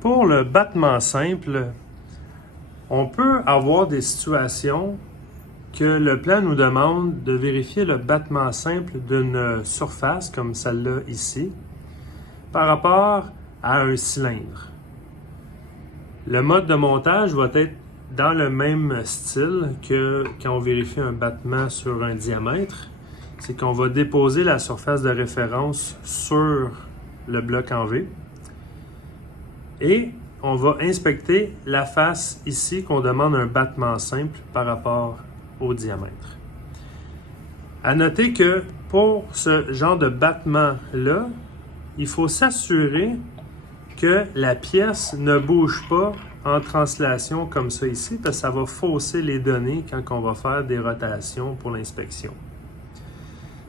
Pour le battement simple, on peut avoir des situations que le plan nous demande de vérifier le battement simple d'une surface, comme celle-là ici, par rapport à un cylindre. Le mode de montage va être dans le même style que quand on vérifie un battement sur un diamètre. C'est qu'on va déposer la surface de référence sur le bloc en V et on va inspecter la face ici qu'on demande un battement simple par rapport au diamètre. À noter que pour ce genre de battement-là, il faut s'assurer que la pièce ne bouge pas en translation comme ça ici, parce que ça va fausser les données quand on va faire des rotations pour l'inspection.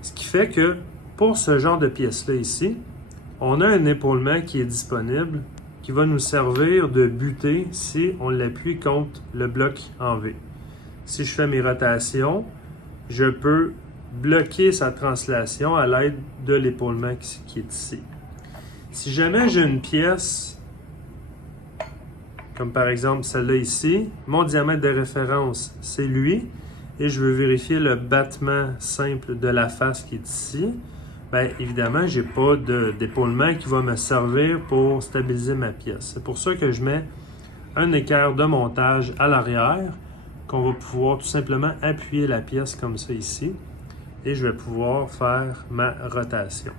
Ce qui fait que pour ce genre de pièce-là ici, on a un épaulement qui est disponible qui va nous servir de butée si on l'appuie contre le bloc en V. Si je fais mes rotations, je peux bloquer sa translation à l'aide de l'épaulement qui est ici. Si jamais j'ai une pièce, comme par exemple celle-là ici, mon diamètre de référence, c'est lui, et je veux vérifier le battement simple de la face qui est ici, bien évidemment, je n'ai pas d'épaulement qui va me servir pour stabiliser ma pièce. C'est pour ça que je mets un équerre de montage à l'arrière, qu'on va pouvoir tout simplement appuyer la pièce comme ça ici, et je vais pouvoir faire ma rotation.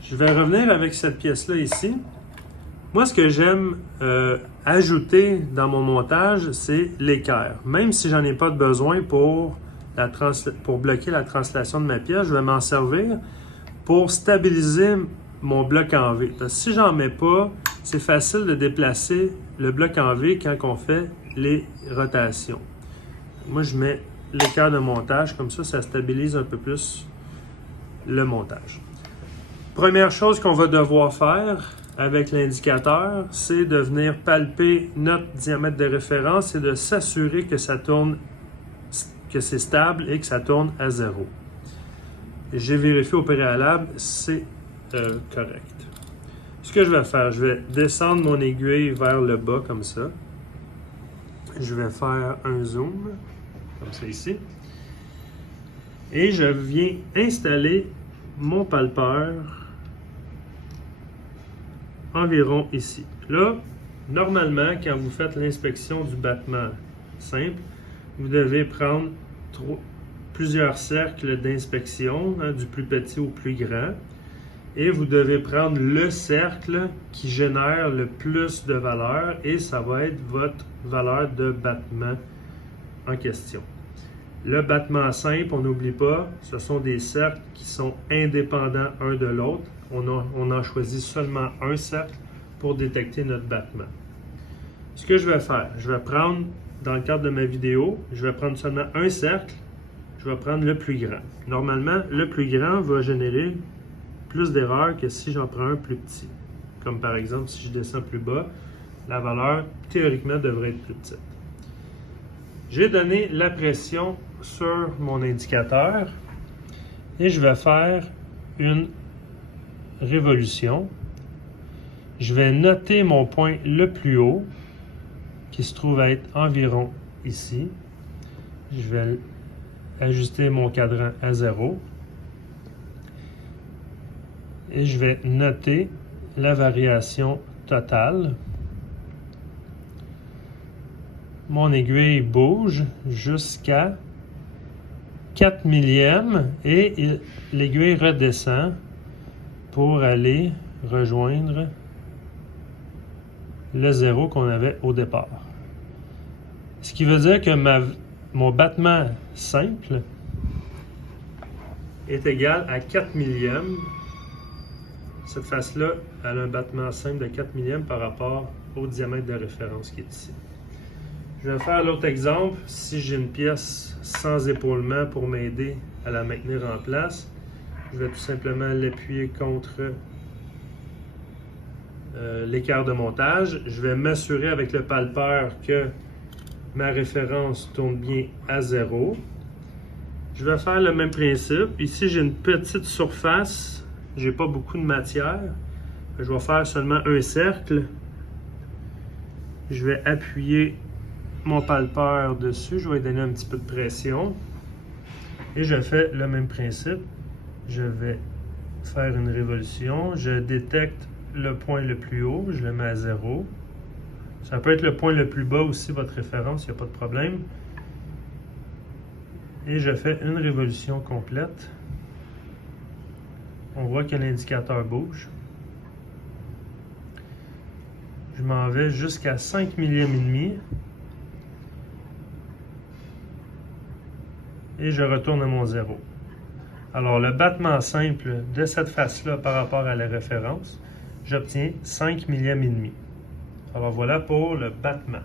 Je vais revenir avec cette pièce-là ici. Moi, ce que j'aime ajouter dans mon montage, c'est l'équerre. Même si j'en ai pas de besoin pour bloquer la translation de ma pièce, je vais m'en servir pour stabiliser mon bloc en V. Parce que si j'en mets pas, c'est facile de déplacer le bloc en V quand on fait les rotations. Moi, je mets l'équerre de montage, comme ça stabilise un peu plus le montage. Première chose qu'on va devoir faire avec l'indicateur, c'est de venir palper notre diamètre de référence et de s'assurer que ça tourne, que c'est stable et que ça tourne à 0. J'ai vérifié au préalable, c'est correct. Ce que je vais faire, je vais descendre mon aiguille vers le bas comme ça. Je vais faire un zoom, comme ça ici. Et je viens installer mon palpeur environ ici. Là, normalement, quand vous faites l'inspection du battement simple, vous devez prendre plusieurs cercles d'inspection, du plus petit au plus grand, et vous devez prendre le cercle qui génère le plus de valeur, et ça va être votre valeur de battement en question. Le battement simple, on n'oublie pas, ce sont des cercles qui sont indépendants un de l'autre. On en choisit seulement un cercle pour détecter notre battement. Ce que je vais faire, je vais prendre, dans le cadre de ma vidéo, je vais prendre seulement un cercle, je vais prendre le plus grand. Normalement, le plus grand va générer plus d'erreurs que si j'en prends un plus petit. Comme par exemple, si je descends plus bas, la valeur, théoriquement, devrait être plus petite. J'ai donné la pression sur mon indicateur et je vais faire une révolution. Je vais noter mon point le plus haut qui se trouve à être environ ici. Je vais ajuster mon cadran à 0 et je vais noter la variation totale. Mon aiguille bouge jusqu'à 4 millièmes et l'aiguille redescend pour aller rejoindre le 0 qu'on avait au départ. Ce qui veut dire que mon battement simple est égal à 4 millièmes. Cette face-là, elle a un battement simple de 4 millièmes par rapport au diamètre de référence qui est ici. Je vais faire l'autre exemple. Si j'ai une pièce sans épaulement pour m'aider à la maintenir en place, je vais tout simplement l'appuyer contre l'équerre de montage. Je vais m'assurer avec le palpeur que ma référence tourne bien à 0. Je vais faire le même principe. Ici, j'ai une petite surface. J'ai pas beaucoup de matière. Je vais faire seulement un cercle. Je vais appuyer mon palpeur dessus. Je vais lui donner un petit peu de pression. Et je fais le même principe. Je vais faire une révolution. Je détecte le point le plus haut. Je le mets à 0. Ça peut être le point le plus bas aussi, votre référence. Il n'y a pas de problème. Et je fais une révolution complète. On voit que l'indicateur bouge. Je m'en vais jusqu'à 5 millièmes et demi. Et je retourne à mon 0. Alors, le battement simple de cette face-là par rapport à la référence, j'obtiens 5 millièmes et demi. Alors, voilà pour le battement.